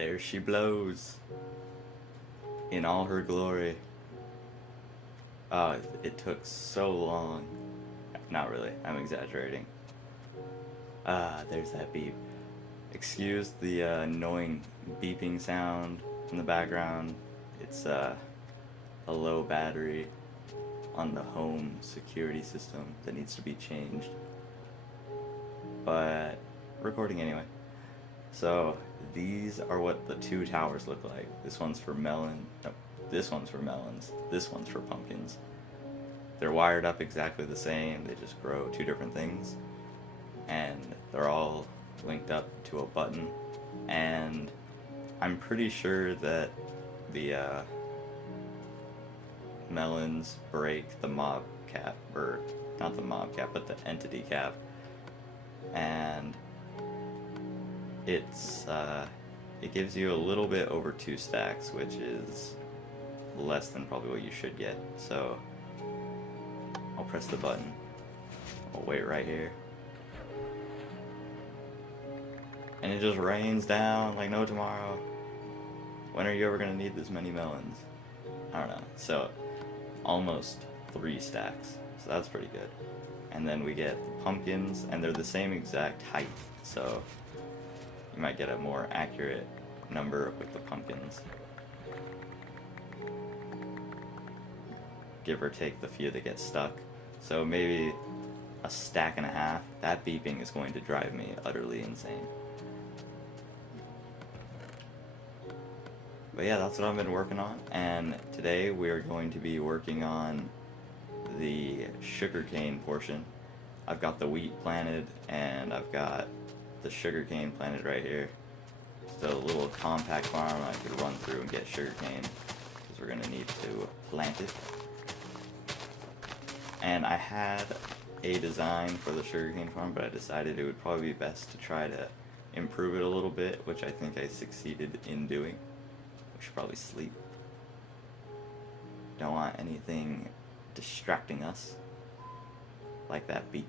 There she blows in all her glory. Oh, it took so long. Not really, I'm exaggerating. There's that beep. Excuse the annoying beeping sound in the background. It's a low battery on the home security system that needs to be changed. But recording anyway. So these are what the two towers look like. This one's for melon. No, this one's for melons. This one's for pumpkins. They're wired up exactly the same. They just grow two different things, and they're all linked up to a button. And I'm pretty sure that the melons break the mob cap, or not the mob cap, but the entity cap, and it gives you a little bit over 2 stacks, which is less than probably what you should get. So I'll press the button. I'll wait right here. And it just rains down like no tomorrow. When are you ever gonna need this many melons? I don't know. So almost 3 stacks. So that's pretty good. And then we get the pumpkins, and they're the same exact height. So you might get a more accurate number with the pumpkins. Give or take the few that get stuck. So maybe a stack and a half. That beeping is going to drive me utterly insane. But yeah, that's what I've been working on. And today we are going to be working on the sugarcane portion. I've got the wheat planted, and I've got the sugarcane planted right here. Just a little compact farm I could run through and get sugarcane, because we're going to need to plant it. And I had a design for the sugarcane farm, but I decided it would probably be best to try to improve it a little bit, which I think I succeeded in doing. We should probably sleep. Don't want anything distracting us, like that beep.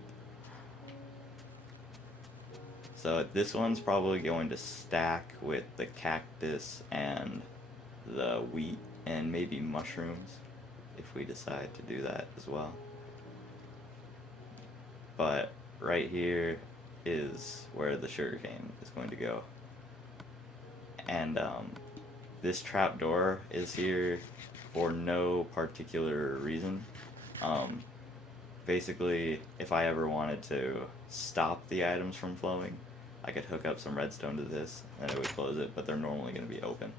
So this one's probably going to stack with the cactus and the wheat and maybe mushrooms, if we decide to do that as well. But right here is where the sugarcane is going to go. And this trap door is here for no particular reason. Basically, if I ever wanted to stop the items from flowing, I could hook up some redstone to this and it would close it, but they're normally going to be open.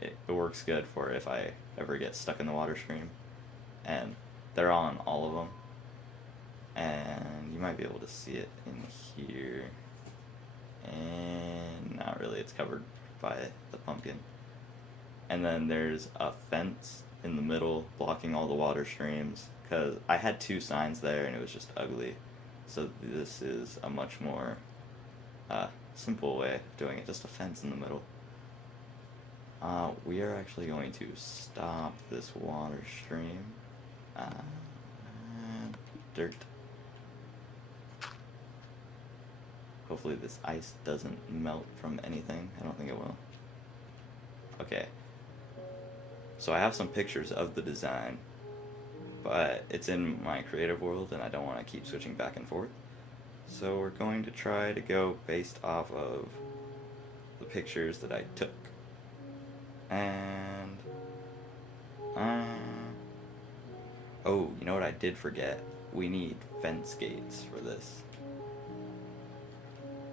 It works good for if I ever get stuck in the water stream. And they're on all of them. And you might be able to see it in here. And not really, it's covered by the pumpkin. And then there's a fence in the middle blocking all the water streams, because I had 2 signs there and it was just ugly. So this is a much more simple way of doing it, just a fence in the middle. We are actually going to stop this water stream. Dirt. Hopefully this ice doesn't melt from anything. I don't think it will. Okay. So I have some pictures of the design, but it's in my creative world and I don't want to keep switching back and forth. So we're going to try to go based off of the pictures that I took. And oh, you know what I did forget? We need fence gates for this.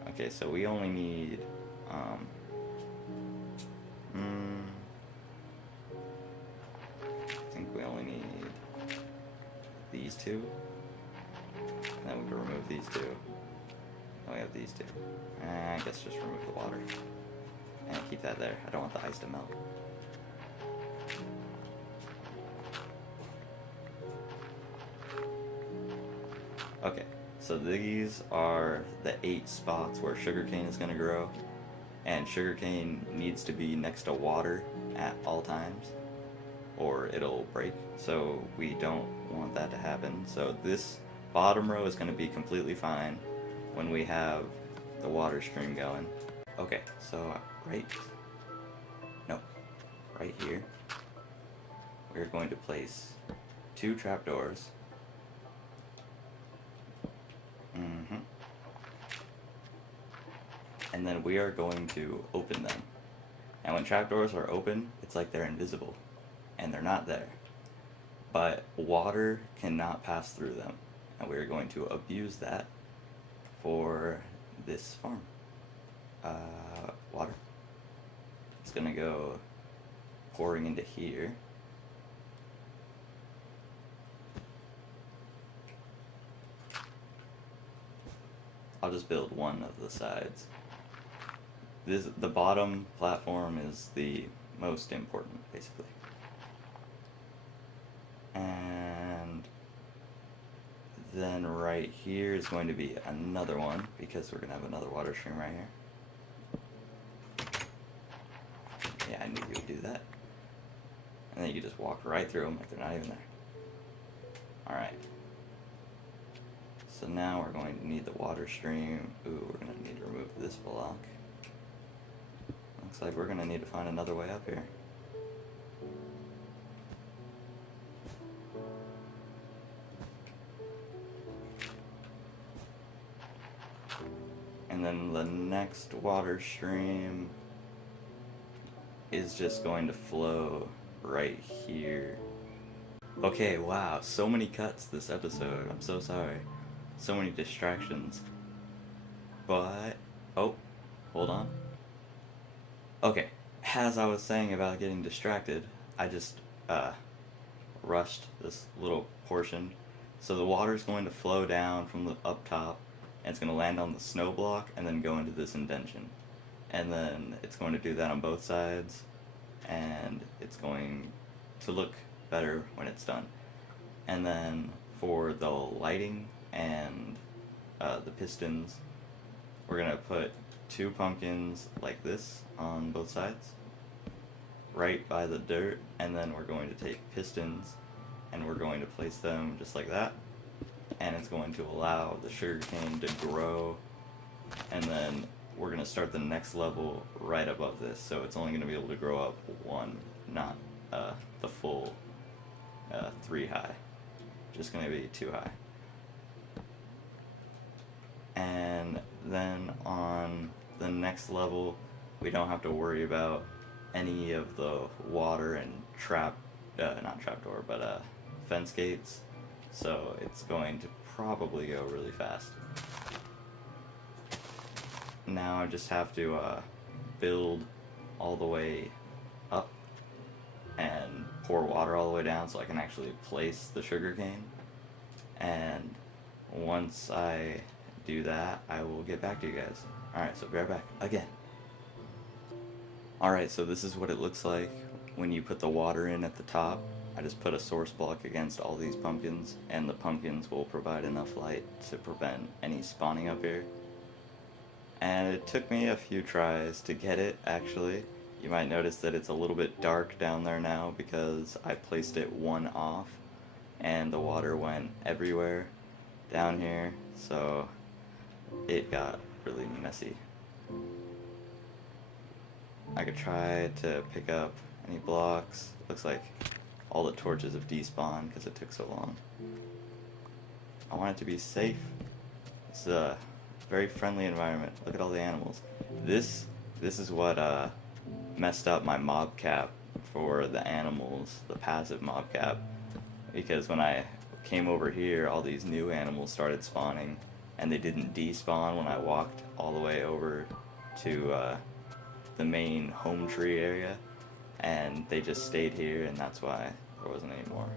Okay, so we only need I think we only need these 2. And then we can remove these 2. Then we have these 2. I guess just remove the water. And keep that there. I don't want the ice to melt. Okay, so these are the 8 spots where sugarcane is going to grow. And sugarcane needs to be next to water at all times, or it'll break. So we don't want that to happen. So this bottom row is going to be completely fine when we have the water stream going. Okay, so right right here, we're going to place 2 trapdoors. And then we are going to open them. And when trapdoors are open, it's like they're invisible, and they're not there. But water cannot pass through them, and we're going to abuse that for this farm. Water. It's gonna go pouring into here. I'll just build one of the sides. The bottom platform is the most important, basically. And then right here is going to be another one, because we're going to have another water stream right here. Yeah, I knew you would do that. And then you just walk right through them like they're not even there. Alright. So now we're going to need the water stream. Ooh, we're going to need to remove this block. Looks like we're going to need to find another way up here. And then the next water stream is just going to flow right here. Okay, wow, so many cuts this episode. I'm so sorry. So many distractions. But, oh, hold on. Okay, as I was saying about getting distracted, I just rushed this little portion. So the water's going to flow down from the up top, and it's going to land on the snow block and then go into this indention. And then it's going to do that on both sides, and it's going to look better when it's done. And then for the lighting and the pistons, we're going to put 2 pumpkins like this on both sides, right by the dirt, and then we're going to take pistons and we're going to place them just like that, and it's going to allow the sugarcane to grow. And then we're going to start the next level right above this, so it's only going to be able to grow up 1, not the full 3 high, just going to be 2 high. And then on the next level, we don't have to worry about any of the water and not trapdoor, but fence gates, so it's going to probably go really fast. Now I just have to build all the way up and pour water all the way down so I can actually place the sugarcane. And once I do that, I will get back to you guys. Alright, so be right back again. Alright, so this is what it looks like when you put the water in at the top. I just put a source block against all these pumpkins, and the pumpkins will provide enough light to prevent any spawning up here. And it took me a few tries to get it, actually. You might notice that it's a little bit dark down there now because I placed it 1 off and the water went everywhere down here, so it got really messy. I could try to pick up any blocks. Looks like all the torches have despawned because it took so long. I want it to be safe. It's a very friendly environment. Look at all the animals. This is what messed up my mob cap for the animals, the passive mob cap, because when I came over here, all these new animals started spawning, and they didn't despawn when I walked all the way over to the main home tree area, and they just stayed here, and that's why there wasn't any more.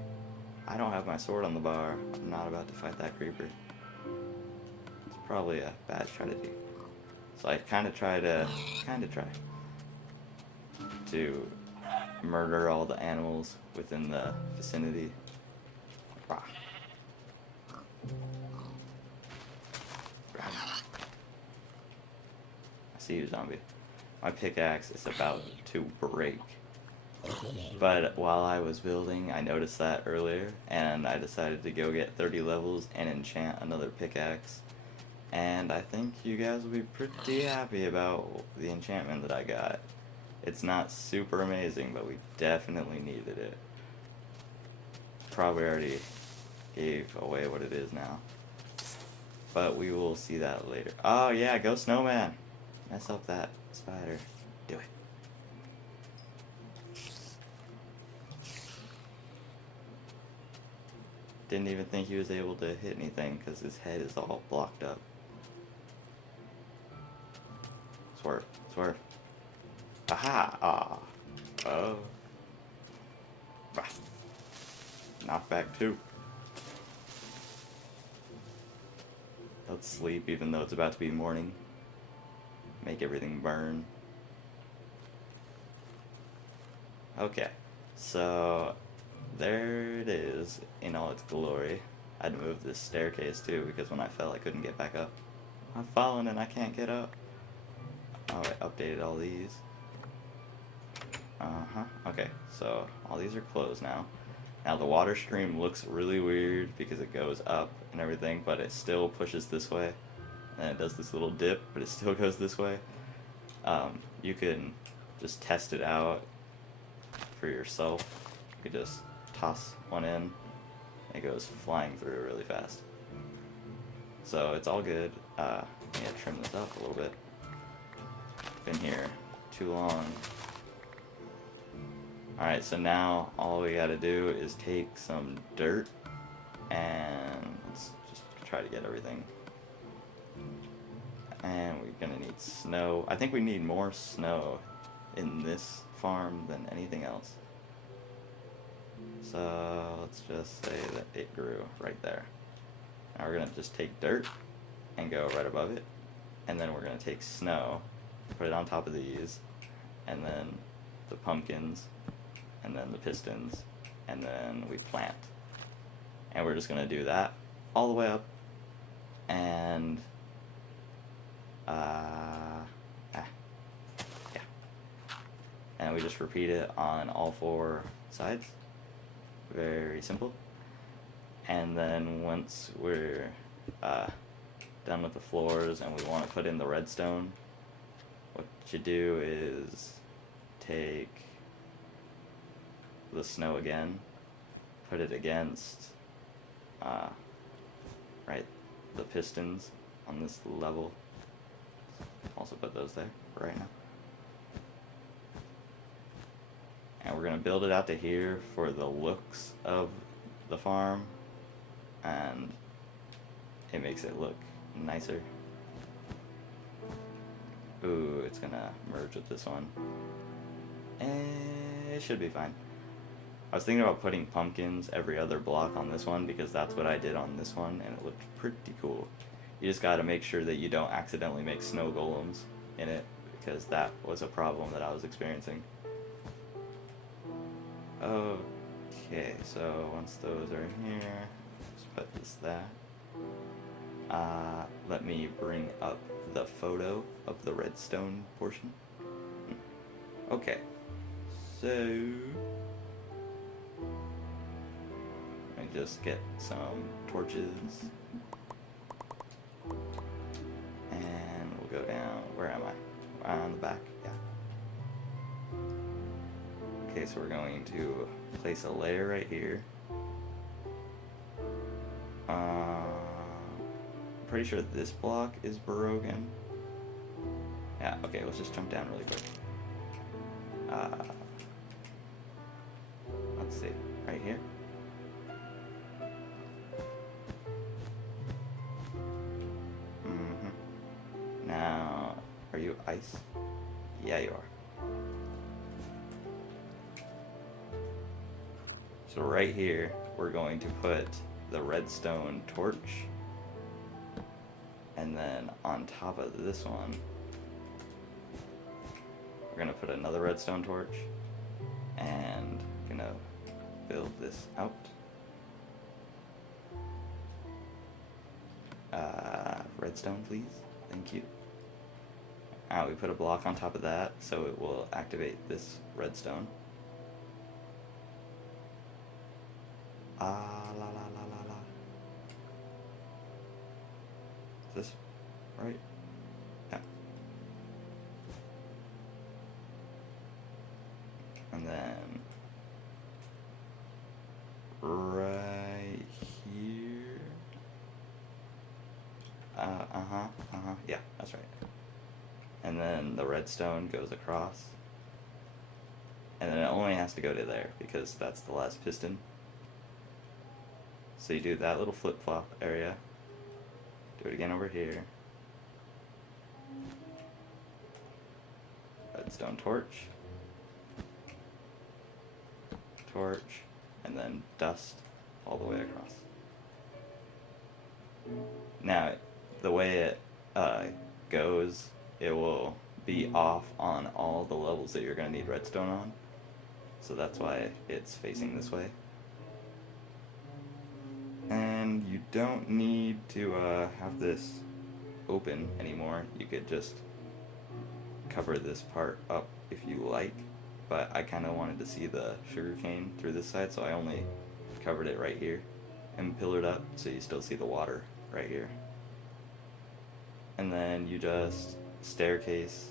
I don't have my sword on the bar. I'm not about to fight that creeper. It's probably a bad strategy. So I try to murder all the animals within the vicinity. I see you, zombie. My pickaxe is about to break. But while I was building, I noticed that earlier, and I decided to go get 30 levels and enchant another pickaxe. And I think you guys will be pretty happy about the enchantment that I got. It's not super amazing, but we definitely needed it. Probably already gave away what it is now. But we will see that later. Oh yeah, go snowman! Mess up that spider. Do it. Didn't even think he was able to hit anything because his head is all blocked up. Swerve, swerve. Aha! Ah. Oh. Bah. Knockback 2. Let's sleep even though it's about to be morning. Make everything burn. Okay, so there it is in all its glory. I had to move this staircase too because when I fell I couldn't get back up. I've fallen and I can't get up. Oh, I updated all these. Okay, so all these are closed now. Now the water stream looks really weird because it goes up and everything, but it still pushes this way. And it does this little dip, but it still goes this way. You can just test it out for yourself. You could just toss one in, and it goes flying through really fast. So it's all good. Yeah, trim this up a little bit. Been here too long. Alright, so now all we gotta do is take some dirt and let's just try to get everything. And we're gonna need snow. I think we need more snow in this farm than anything else. So let's just say that it grew right there. Now we're gonna just take dirt and go right above it. And then we're gonna take snow, put it on top of these, and then the pumpkins, and then the pistons, and then we plant. And we're just gonna do that all the way up, and yeah. And we just repeat it on all 4 sides. Very simple. And then once we're done with the floors and we want to put in the redstone, what you do is take the snow again, put it against right, the pistons on this level. Also put those there for right now. And we're going to build it out to here for the looks of the farm, and it makes it look nicer. Ooh, it's going to merge with this one. And it should be fine. I was thinking about putting pumpkins every other block on this one because that's what I did on this one, and it looked pretty cool. You just got to make sure that you don't accidentally make snow golems in it, because that was a problem that I was experiencing. Okay, so once those are here, just put this there. Let me bring up the photo of the redstone portion. Okay, so let me just get some torches. And we'll go down, where am I? On the back, yeah. Okay, so we're going to place a layer right here. I'm pretty sure this block is broken. Yeah, okay, let's just jump down really quick. Let's see, right here. Now, are you ice? Yeah, you are. So right here, we're going to put the redstone torch, and then on top of this one, we're gonna put another redstone torch, and gonna build this out. Redstone, please. Thank you. We put a block on top of that, so it will activate this redstone. La la la la la. Is this right? Yeah. And then right here. Yeah, that's right. And then the redstone goes across. And then it only has to go to there because that's the last piston. So you do that little flip-flop area. Do it again over here. Redstone torch. Torch. And then dust all the way across. Now, the way it goes, it will be off on all the levels that you're going to need redstone on. So that's why it's facing this way. And you don't need to have this open anymore. You could just cover this part up if you like. But I kind of wanted to see the sugarcane through this side, so I only covered it right here and pillared up so you still see the water right here. And then you just staircase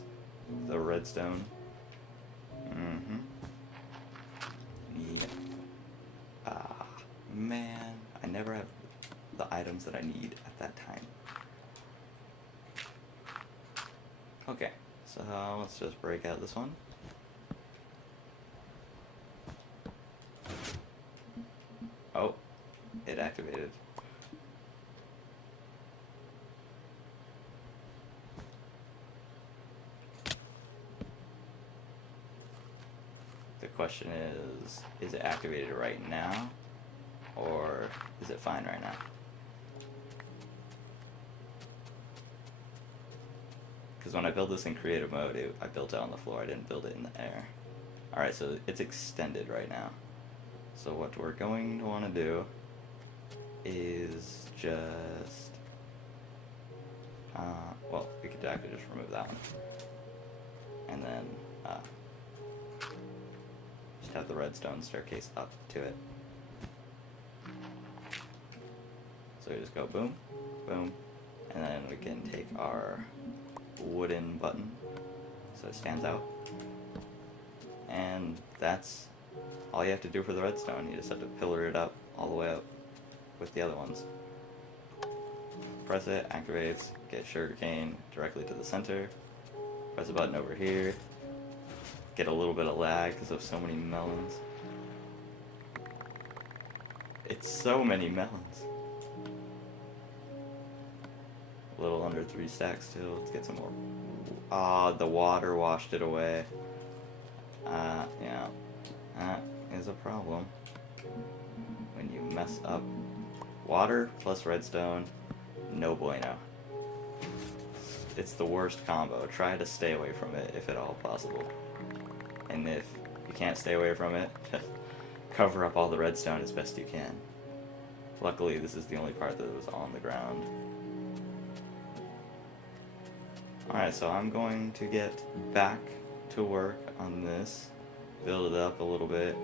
the redstone. Yeah. Man, I never have the items that I need at that time. Okay, so let's just break out this one. Oh, it activated. The question is it activated right now? Or is it fine right now? Because when I built this in creative mode, I built it on the floor, I didn't build it in the air. Alright, so it's extended right now. So what we're going to want to do is just, well, we could actually just remove that one. And then just have the redstone staircase up to it. So we just go boom, boom, and then we can take our wooden button so it stands out. And that's all you have to do for the redstone. You just have to pillar it up all the way up with the other ones. Press it, activates, get sugarcane directly to the center. Press a button over here. Get a little bit of lag because of so many melons. It's so many melons. A little under 3 stacks still. Let's get some more. Ah, the water washed it away. Yeah. That is a problem. When you mess up water plus redstone, no bueno. It's the worst combo. Try to stay away from it if at all possible. And if you can't stay away from it, just cover up all the redstone as best you can. Luckily, this is the only part that was on the ground. Alright, so I'm going to get back to work on this. Build it up a little bit.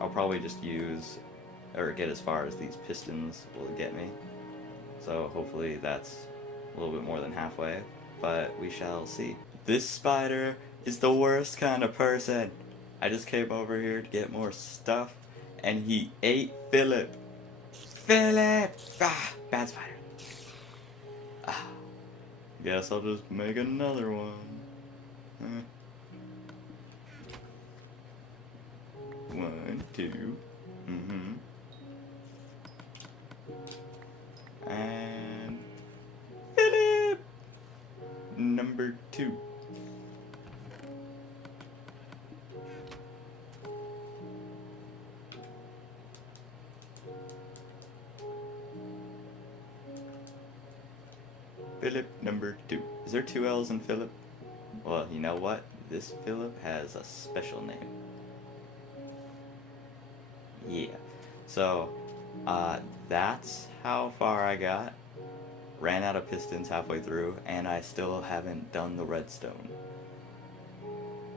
I'll probably just use, or get as far as these pistons will get me. So hopefully that's a little bit more than halfway, but we shall see. This spider is the worst kind of person. I just came over here to get more stuff, and he ate Philip. Philip! Ah, bad spider. Ah. Guess I'll just make another one. 1, 2. And Philip! Number 2. Philip number 2. Is there 2 L's in Philip? Well, you know what? This Philip has a special name. Yeah. So, that's how far I got. Ran out of pistons halfway through, and I still haven't done the redstone.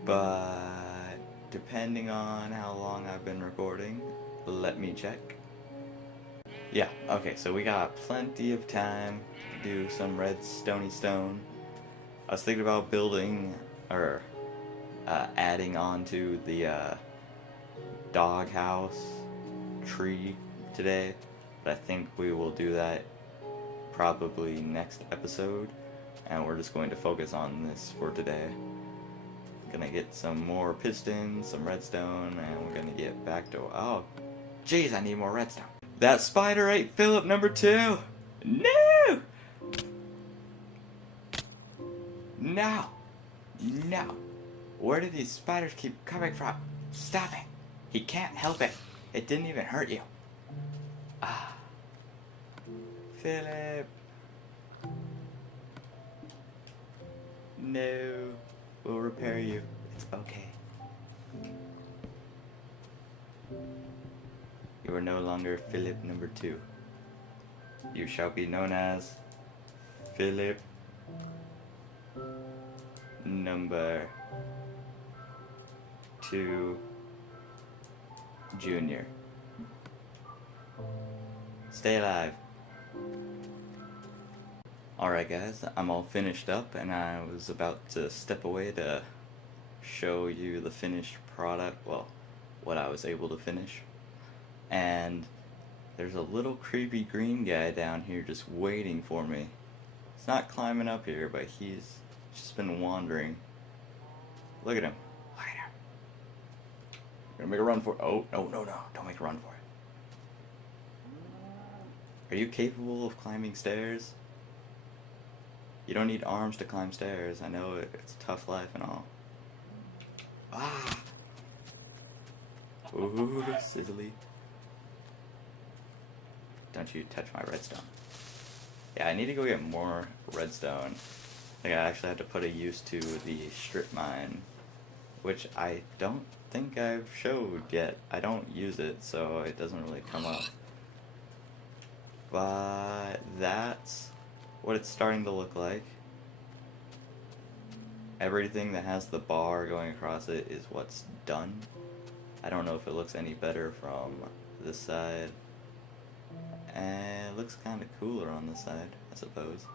But, depending on how long I've been recording, let me check. Yeah, okay, so we got plenty of time to do some red stony stone. I was thinking about building, or adding on to the doghouse tree today, but I think we will do that probably next episode, and we're just going to focus on this for today. Gonna get some more pistons, some redstone, and we're gonna get back to, oh jeez, I need more redstone. That spider ate Philip number 2. No! No! No! Where do these spiders keep coming from? Stop it! He can't help it. It didn't even hurt you. Ah. Philip. No. We'll repair you. It's okay. You are no longer Philip number 2. You shall be known as Philip number 2 Junior. Stay alive. Alright guys, I'm all finished up and I was about to step away to show you the finished product, well, what I was able to finish. And there's a little creepy green guy down here just waiting for me. He's not climbing up here, but he's just been wandering. Look at him. Look at him. Gonna make a run for it. Oh, no, no, no. Don't make a run for it. Are you capable of climbing stairs? You don't need arms to climb stairs. I know it's a tough life and all. Ah! Ooh, sizzly. Don't you touch my redstone. Yeah, I need to go get more redstone. I think I actually have to put a use to the strip mine, which I don't think I've showed yet. I don't use it, so it doesn't really come up. But that's what it's starting to look like. Everything that has the bar going across it is what's done. I don't know if it looks any better from this side. And it looks kind of cooler on this side, I suppose.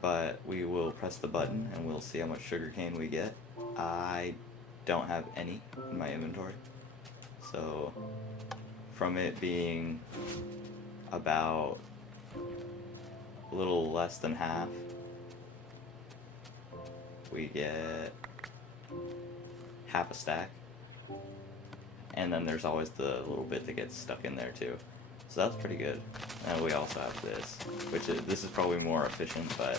But we will press the button and we'll see how much sugarcane we get. I don't have any in my inventory. So from it being about a little less than half, we get half a stack. And then there's always the little bit that gets stuck in there too. So that's pretty good. And we also have this, which is, this is probably more efficient, but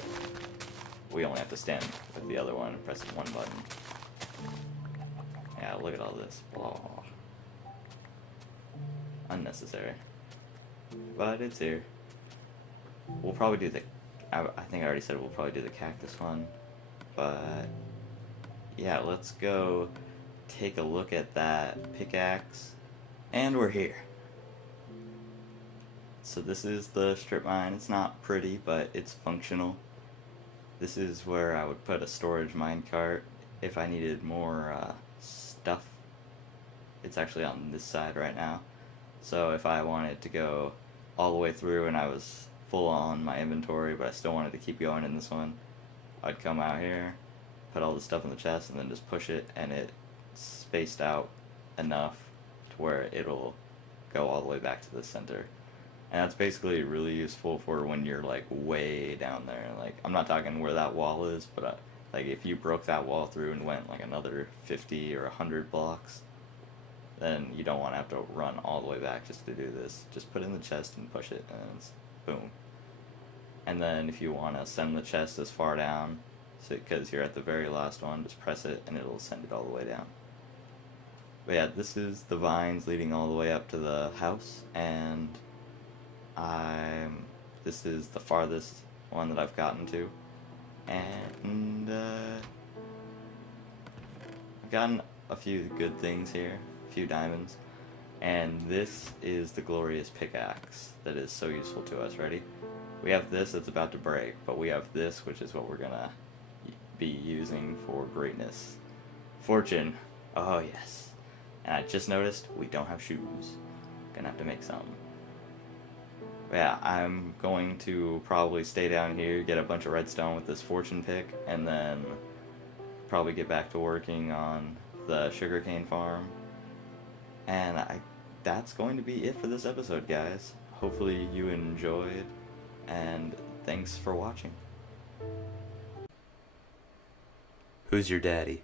we only have to stand with the other one and press one button. Yeah, look at all this. Blah. Unnecessary. But it's here. We'll probably do the, I think I already said we'll probably do the cactus one. But yeah, let's go take a look at that pickaxe. And we're here. So this is the strip mine. It's not pretty, but it's functional. This is where I would put a storage minecart if I needed more stuff. It's actually on this side right now. So if I wanted to go all the way through and I was full on my inventory, but I still wanted to keep going in this one, I'd come out here, put all the stuff in the chest, and then just push it, and it's spaced out enough to where it'll go all the way back to the center. And that's basically really useful for when you're like way down there. Like, I'm not talking where that wall is, but like if you broke that wall through and went like another 50 or 100 blocks, then you don't want to have to run all the way back just to do this. Just put it in the chest and push it, and it's boom. And then if you want to send the chest as far down, so because you're at the very last one, just press it and it'll send it all the way down. But yeah, this is the vines leading all the way up to the house, and this is the farthest one that I've gotten to, and I've gotten a few good things here, a few diamonds, and this is the glorious pickaxe that is so useful to us. Ready? We have this that's about to break, but we have this, which is what we're gonna be using for greatness. Fortune. Oh yes. And I just noticed we don't have shoes. Gonna have to make some. Yeah, I'm going to probably stay down here, get a bunch of redstone with this fortune pick, and then probably get back to working on the sugarcane farm. And that's going to be it for this episode, guys. Hopefully you enjoyed, and thanks for watching. Who's your daddy?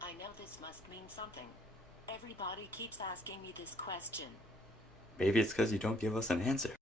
I know this must mean something. Everybody keeps asking me this question. Maybe it's because you don't give us an answer.